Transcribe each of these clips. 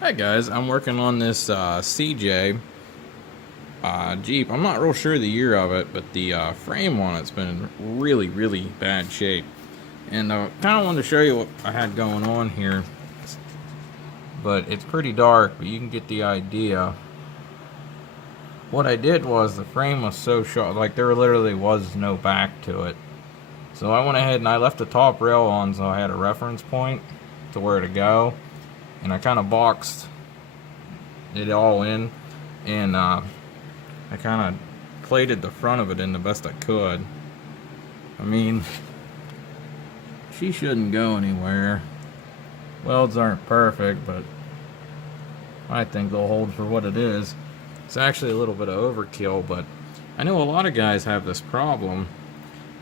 Hi guys, I'm working on this CJ Jeep. I'm not real sure the year of it, but the frame on it's been in really bad shape. And I kind of wanted to show you what I had going on here, but it's pretty dark, but you can get the idea. What I did was the frame was so short, like there literally was no back to it. So I went ahead and I left the top rail on so I had a reference point to where to go. And I kind of boxed it all in, and I kind of plated the front of it in the best I could. I mean, she shouldn't go anywhere. Welds aren't perfect, but I think they'll hold for what it is. It's actually a little bit of overkill, but I know a lot of guys have this problem,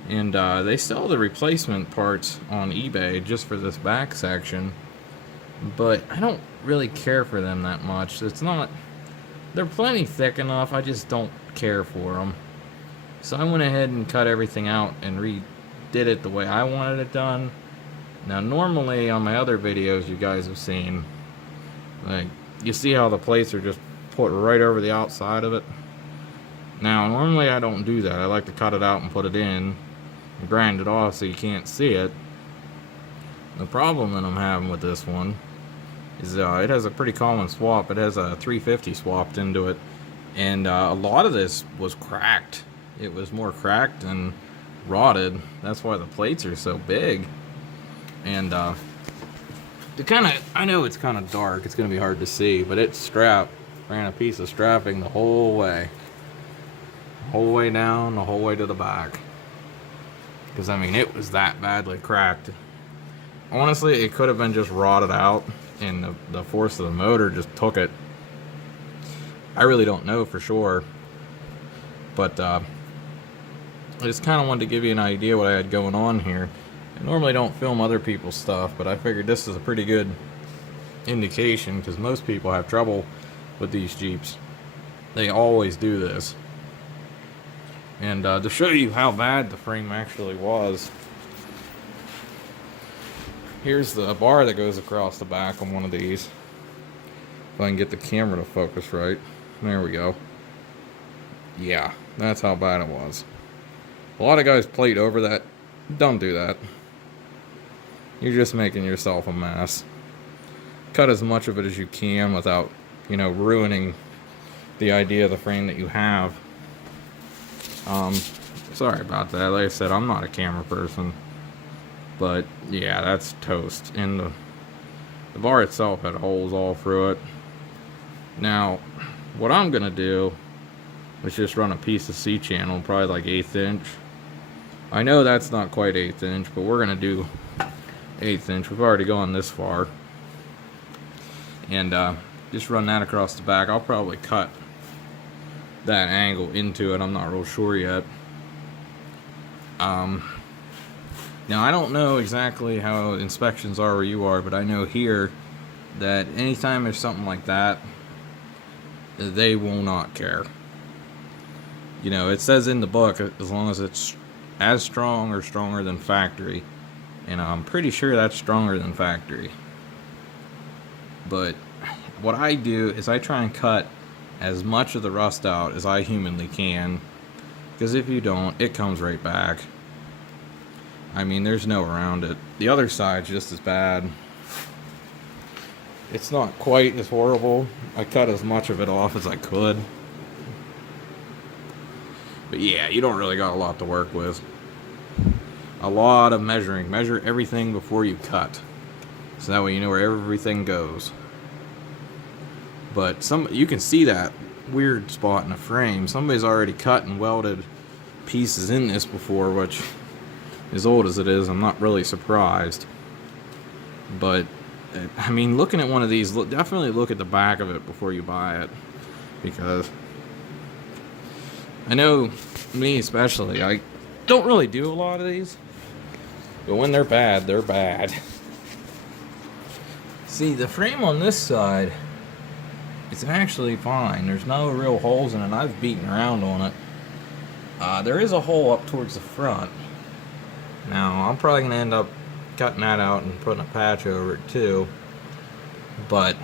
and they sell the replacement parts on eBay just for this back section, but I don't really care for them that much. It's not, they're plenty thick enough, I just don't care for them. So I went ahead and cut everything out and redid it the way I wanted it done. Now normally on my other videos you guys have seen, like, you see how the plates are just put right over the outside of it. Now normally I don't do that. I like to cut it out and put it in and grind it off so you can't see it. The problem that I'm having with this one is it has a pretty common swap. It has a 350 swapped into it, and a lot of this was cracked. It was more cracked and rotted. That's why the plates are so big. And I know it's kind of dark, it's gonna be hard to see, but it's ran a piece of strapping the whole way down, the whole way to the back, because I mean it was that badly cracked. Honestly, it could have been just rotted out and the force of the motor just took it. I really don't know for sure, but I just kind of wanted to give you an idea what I had going on here. I normally don't film other people's stuff, but I figured this is a pretty good indication because most people have trouble with these Jeeps. They always do this. And to show you how bad the frame actually was, here's the bar that goes across the back on one of these. If I can get the camera to focus right. There we go. Yeah, that's how bad it was. A lot of guys plate over that. Don't do that. You're just making yourself a mess. Cut as much of it as you can without, ruining the idea of the frame that you have. Sorry about that. Like I said, I'm not a camera person. But yeah, that's toast. And the bar itself had holes all through it. Now, what I'm gonna do is just run a piece of C-channel, probably like 1/8 inch. I know that's not quite 1/8 inch, but we're gonna do 1/8 inch. We've already gone this far. And just run that across the back. I'll probably cut that angle into it. I'm not real sure yet. Now, I don't know exactly how inspections are where you are, but I know here that anytime there's something like that, they will not care. It says in the book, as long as it's as strong or stronger than factory, and I'm pretty sure that's stronger than factory. But what I do is I try and cut as much of the rust out as I humanly can, because if you don't, it comes right back. I mean, there's no around it. The other side's just as bad. It's not quite as horrible. I cut as much of it off as I could. But yeah, you don't really got a lot to work with. A lot of measuring. Measure everything before you cut, so that way you know where everything goes. But you can see that weird spot in the frame. Somebody's already cut and welded pieces in this before, which, as old as it is, I'm not really surprised. But I mean, looking at one of these, definitely look at the back of it before you buy it, because I know me especially, I don't really do a lot of these, but when they're bad, they're bad. See, the frame on this side, it's actually fine. There's no real holes in it. I've beaten around on it. There is a hole up towards the front. Now, I'm probably going to end up cutting that out and putting a patch over it too. But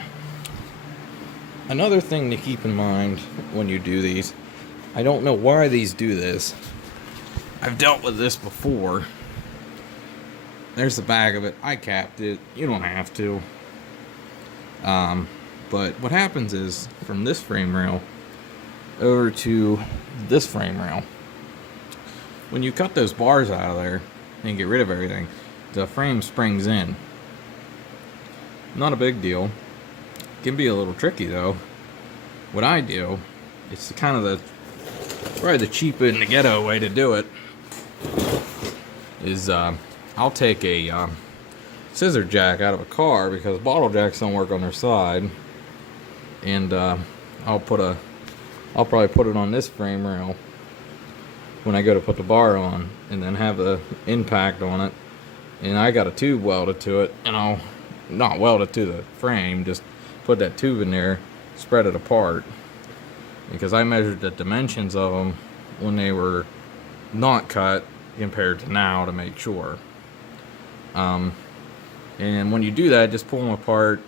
Another thing to keep in mind when you do these, I don't know why these do this. I've dealt with this before. There's the back of it. I capped it. You don't have to. But what happens is, from this frame rail over to this frame rail, when you cut those bars out of there and get rid of everything, the frame springs in. Not a big deal. Can be a little tricky though. What I do, it's kind of probably the cheap and the ghetto way to do it, is I'll take a scissor jack out of a car, because bottle jacks don't work on their side, and I'll probably put it on this frame rail when I go to put the bar on, and then have the impact on it, and I got a tube welded to it, and I'll not weld it to the frame, just put that tube in there, spread it apart, because I measured the dimensions of them when they were not cut compared to now to make sure. And when you do that, just pull them apart.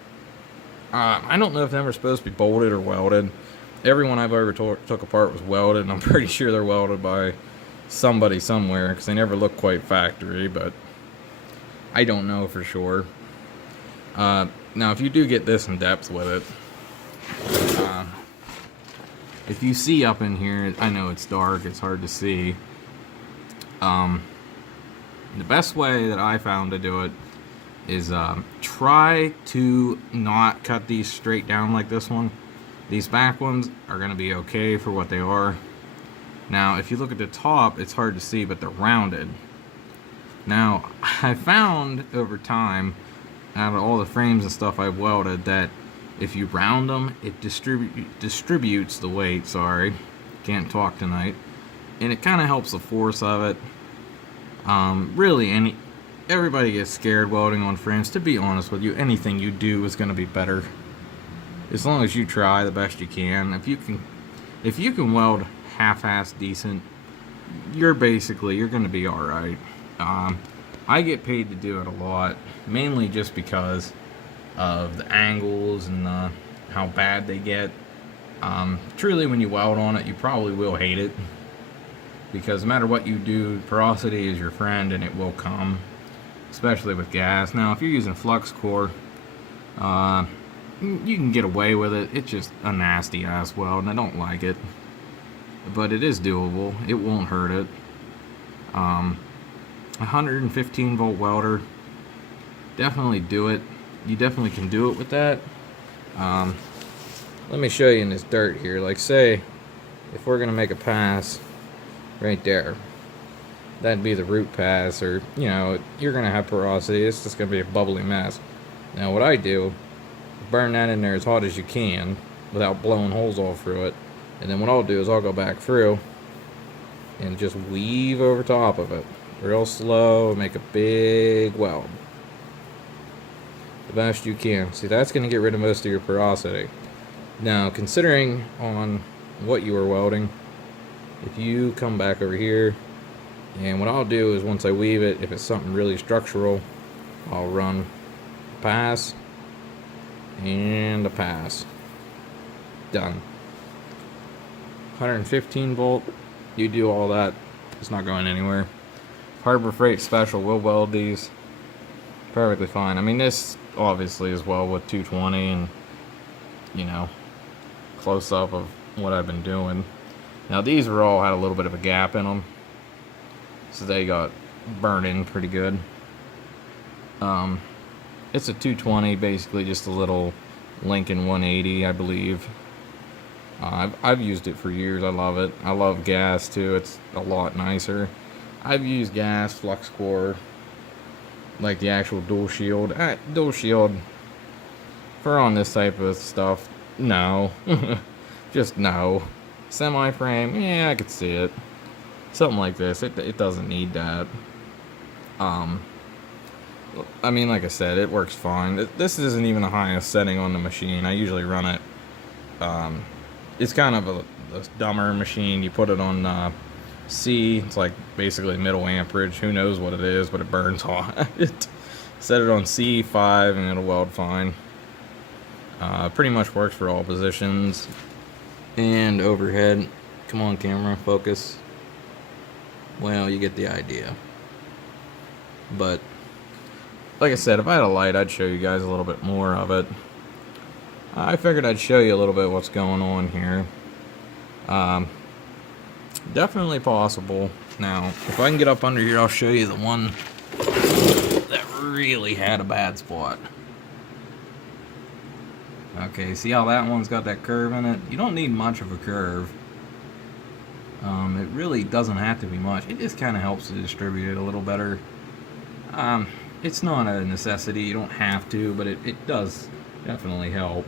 I don't know if them are supposed to be bolted or welded. Every one I've ever took apart was welded, and I'm pretty sure they're welded by somebody somewhere, because they never look quite factory, but I don't know for sure. Now, if you do get this in depth with it, if you see up in here, I know it's dark, it's hard to see. The best way that I found to do it is try to not cut these straight down like this one. These back ones are going to be okay for what they are. Now, if you look at the top, it's hard to see, but they're rounded. Now, I found over time, out of all the frames and stuff I've welded, that if you round them, it distributes the weight. Sorry, can't talk tonight. And it kind of helps the force of it. Really, everybody gets scared welding on frames. To be honest with you, anything you do is going to be better, as long as you try the best you can. If you can weld half-ass decent, you're going to be all right. I get paid to do it a lot, mainly just because of the angles and how bad they get. Truly, when you weld on it, you probably will hate it, because no matter what you do, porosity is your friend, and it will come, especially with gas. Now, if you're using flux core, you can get away with it. It's just a nasty ass weld, and I don't like it, but it is doable. It won't hurt it. 115 volt welder, definitely do it. You definitely can do it with that. Let me show you in this dirt here. Like, say if we're gonna make a pass right there, that'd be the root pass, or you're gonna have porosity. It's just gonna be a bubbly mess. Now, what I do, burn that in there as hot as you can without blowing holes all through it, and then what I'll do is I'll go back through and just weave over top of it real slow, make a big weld the best you can. See, that's going to get rid of most of your porosity. Now, considering on what you were welding, if you come back over here, and what I'll do is once I weave it, if it's something really structural, I'll run a pass and a pass. Done. 115 volt, you do all that, it's not going anywhere. Harbor Freight Special will weld these perfectly fine. I mean, this obviously is well with 220 and close up of what I've been doing. Now, these were all had a little bit of a gap in them, so they got burned in pretty good. It's a 220, basically just a little Lincoln 180, I believe. I've used it for years. I love it. I love gas too. It's a lot nicer. I've used gas, flux core, like the actual dual shield. Dual shield for on this type of stuff, no. Just no. Semi-frame, yeah, I could see it. Something like this, it doesn't need that. I mean, like I said, it works fine. This isn't even the highest setting on the machine. I usually run it. It's kind of a dumber machine. You put it on C. It's like basically middle amperage. Who knows what it is, but it burns hot. Set it on C5 and it'll weld fine. Pretty much works for all positions. And overhead. Come on, camera, focus. Well, you get the idea. But like I said, if I had a light, I'd show you guys a little bit more of it. I figured I'd show you a little bit what's going on here. Definitely possible. Now, if I can get up under here, I'll show you the one that really had a bad spot. Okay, see how that one's got that curve in it? You don't need much of a curve. It really doesn't have to be much. It just kind of helps to distribute it a little better. It's not a necessity. You don't have to, but it does definitely help.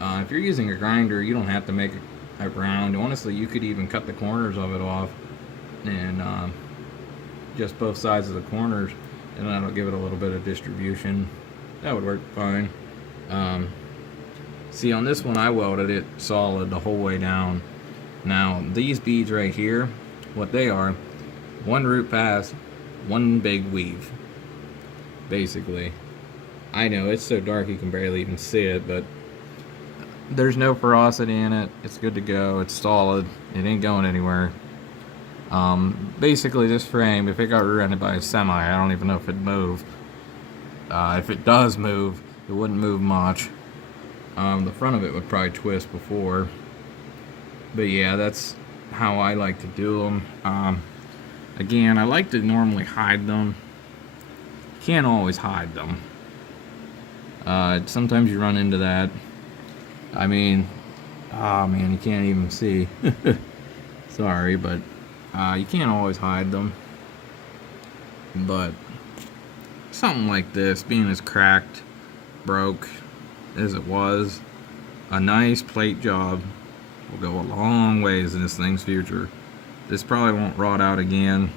If you're using a grinder, you don't have to make it round. Honestly, you could even cut the corners of it off and just both sides of the corners, and that'll give it a little bit of distribution. That would work fine. See, on this one, I welded it solid the whole way down. Now, these beads right here, what they are, one root pass, one big weave, basically. I know, it's so dark you can barely even see it, but there's no porosity in it. It's good to go. It's solid. It ain't going anywhere. Basically, this frame, if it got rear-ended by a semi, I don't even know if it'd move. If it does move, it wouldn't move much. The front of it would probably twist before. But yeah, that's how I like to do them. Again, I like to normally hide them. Can't always hide them. Sometimes you run into that. I mean, oh man, you can't even see. Sorry, but you can't always hide them. But something like this, being as cracked, broke as it was, a nice plate job will go a long ways in this thing's future. This probably won't rot out again.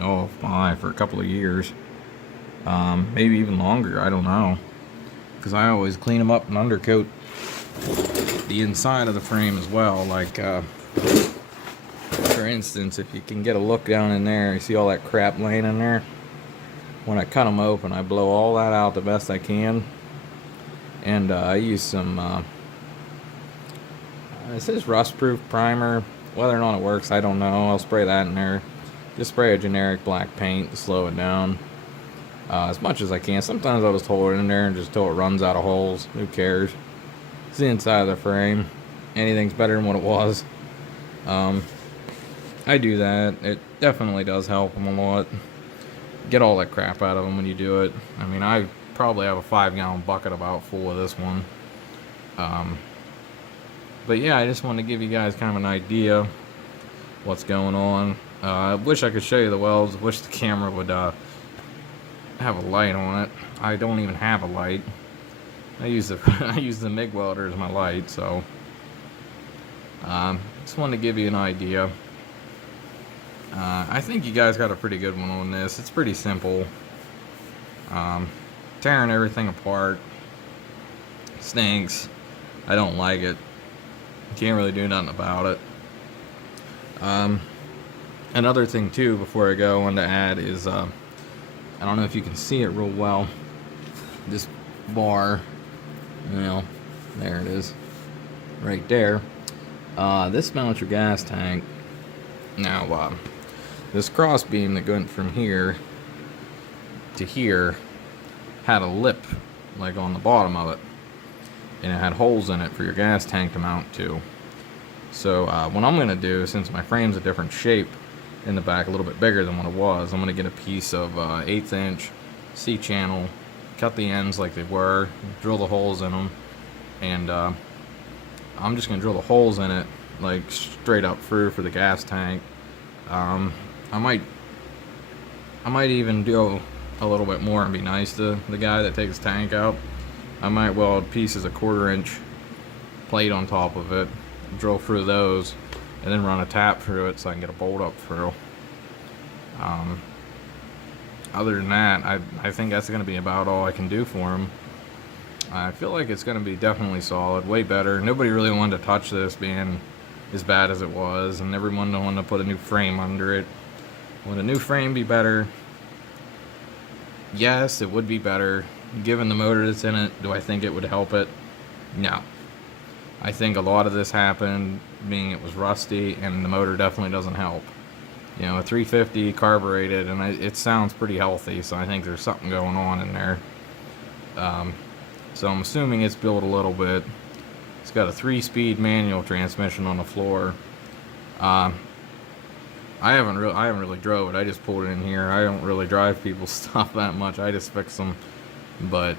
Oh my, for a couple of years. Maybe even longer, I don't know. Because I always clean them up and undercoat the inside of the frame as well. Like, for instance, if you can get a look down in there, you see all that crap laying in there? When I cut them open, I blow all that out the best I can. And I use some, it says rust-proof primer. Whether or not it works, I don't know. I'll spray that in there. Just spray a generic black paint to slow it down. As much as I can. Sometimes I'll just hold it in there and just till it runs out of holes. Who cares? It's the inside of the frame. Anything's better than what it was. I do that. It definitely does help them a lot. Get all that crap out of them when you do it. I mean, I probably have a 5-gallon bucket about full of this one. But yeah, I just wanted to give you guys kind of an idea what's going on. I wish I could show you the welds. Wish the camera would have a light on it. I don't even have a light. I use the MIG welder as my light, so just wanted to give you an idea. I think you guys got a pretty good one on this. It's pretty simple. Tearing everything apart stinks. I don't like it. Can't really do nothing about it. Another thing too, before I go, I wanted to add is I don't know if you can see it real well. This bar, well, there it is, right there. This mounts your gas tank. Now, this cross beam that went from here to here had a lip, like on the bottom of it, and it had holes in it for your gas tank to mount to. So what I'm gonna do, since my frame's a different shape in the back, a little bit bigger than what it was, I'm gonna get a piece of 1/8 inch C-channel, cut the ends like they were, drill the holes in them, and I'm just gonna drill the holes in it like straight up through for the gas tank. I might even do a little bit more and be nice to the guy that takes his tank out. I might weld pieces of 1/4 inch plate on top of it, drill through those, and then run a tap through it so I can get a bolt up through. Other than that, I think that's going to be about all I can do for him. I feel like it's going to be definitely solid, way better. Nobody really wanted to touch this being as bad as it was, and everyone wanted to put a new frame under it. Would a new frame be better? Yes, it would be better. Given the motor that's in it, do I think it would help it? No. I think a lot of this happened being it was rusty, and the motor definitely doesn't help. You know, a 350 carbureted, and it sounds pretty healthy, so I think there's something going on in there. So I'm assuming it's built a little bit. It's got a 3-speed manual transmission on the floor. I haven't really drove it. I just pulled it in here. I don't really drive people's stuff that much. I just fix them. But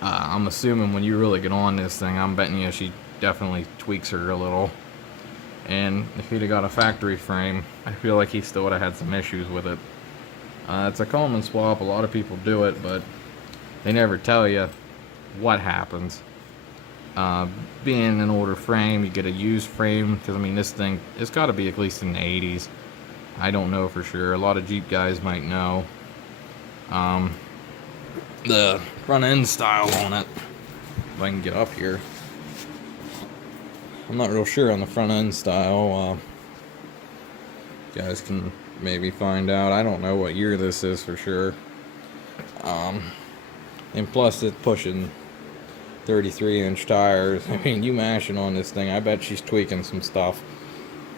I'm assuming when you really get on this thing, I'm betting you she definitely tweaks her a little. And if he'd have got a factory frame, I feel like he still would have had some issues with it. It's a common swap. A lot of people do it, but they never tell you what happens. Being an older frame, you get a used frame, because I mean this thing, it's got to be at least in the 80s. I don't know for sure. A lot of Jeep guys might know. The front end style on it, if I can get up here, I'm not real sure on the front end style. You guys can maybe find out. I don't know what year this is for sure. And plus it's pushing 33-inch tires. I mean, you mashing on this thing, I bet she's tweaking some stuff.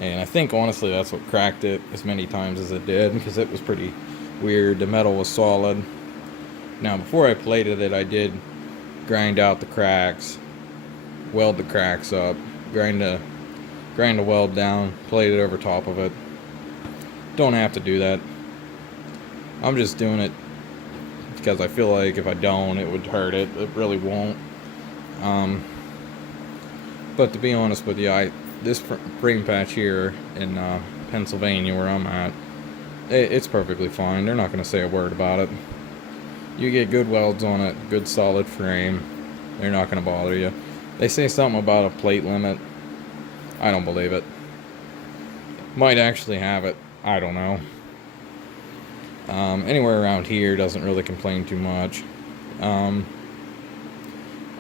And I think honestly that's what cracked it as many times as it did, because it was pretty weird. The metal was solid. Now before I plated it, I did grind out the cracks, weld the cracks up, grind the weld down, plate it over top of it. Don't have to do that. I'm just doing it because I feel like if I don't, it would hurt it. It really won't. But to be honest with you, this frame patch here in Pennsylvania where I'm at, it's perfectly fine. They're not going to say a word about it. You get good welds on it, good solid frame, they're not going to bother you. They say something about a plate limit. I don't believe it. Might actually have it. I don't know. Anywhere around here doesn't really complain too much.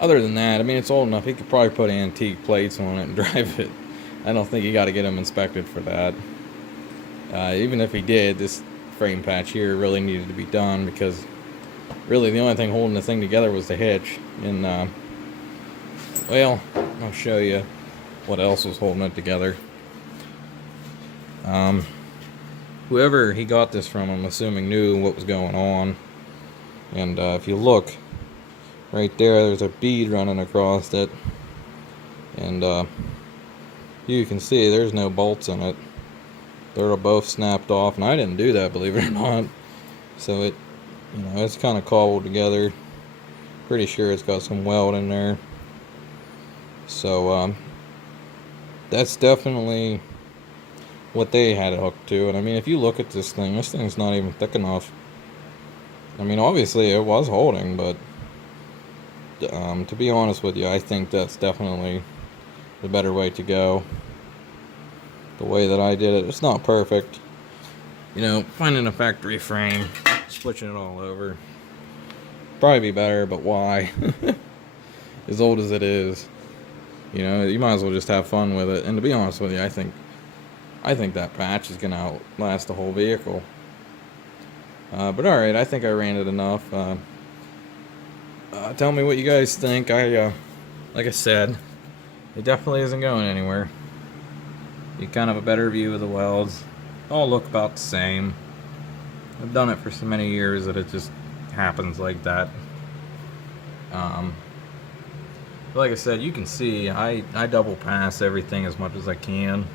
Other than that, I mean, it's old enough. He could probably put antique plates on it and drive it. I don't think you got to get them inspected for that. Even if he did, this frame patch here really needed to be done, because really the only thing holding the thing together was the hitch. And well, I'll show you what else was holding it together. Whoever he got this from, I'm assuming, knew what was going on. And if you look right there's a bead running across it, and you can see there's no bolts in it. They're both snapped off, and I didn't do that, believe it or not. So it, it's kind of cobbled together. Pretty sure it's got some weld in there. So that's definitely what they had it hooked to. And I mean, if you look at this thing's not even thick enough. I mean, obviously it was holding, but to be honest with you, I think that's definitely the better way to go. The way that I did it, it's not perfect. Finding a factory frame, switching it all over, probably be better, but why? As old as it is, you might as well just have fun with it. And to be honest with you, I think that patch is gonna outlast the whole vehicle. But all right, I think I ranted enough. Tell me what you guys think. Like I said, it definitely isn't going anywhere. You kind of have a better view of the welds. All look about the same. I've done it for so many years that it just happens like that. Like I said, you can see I double pass everything as much as I can.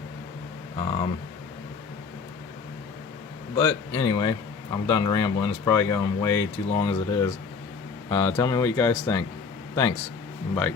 But anyway, I'm done rambling. It's probably going way too long as it is. Tell me what you guys think. Thanks. Bye.